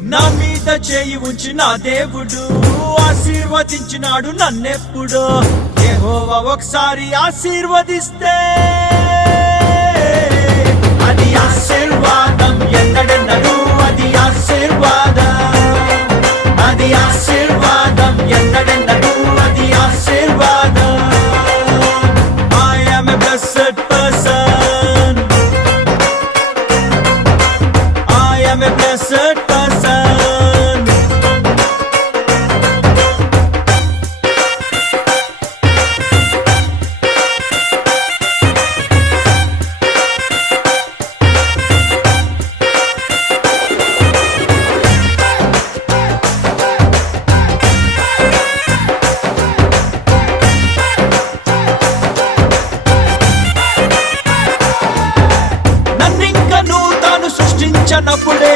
నా మీద చేయి ఉంచి నా దేవుడు ఆశీర్వదించినాడు నన్నెప్పుడు. యెహోవా ఒకసారి ఆశీర్వదిస్తే అది ఆశీర్వాదం, ఎన్నడెన్నడూ అది ఆశీర్వాదం, అది ఆశీర్వాదం, ఎన్నడెన్నడూ అది ఆశీర్వాదం. I am a blessed person, I am a blessed person. నన్నింకను తాను సృష్టించనప్పుడే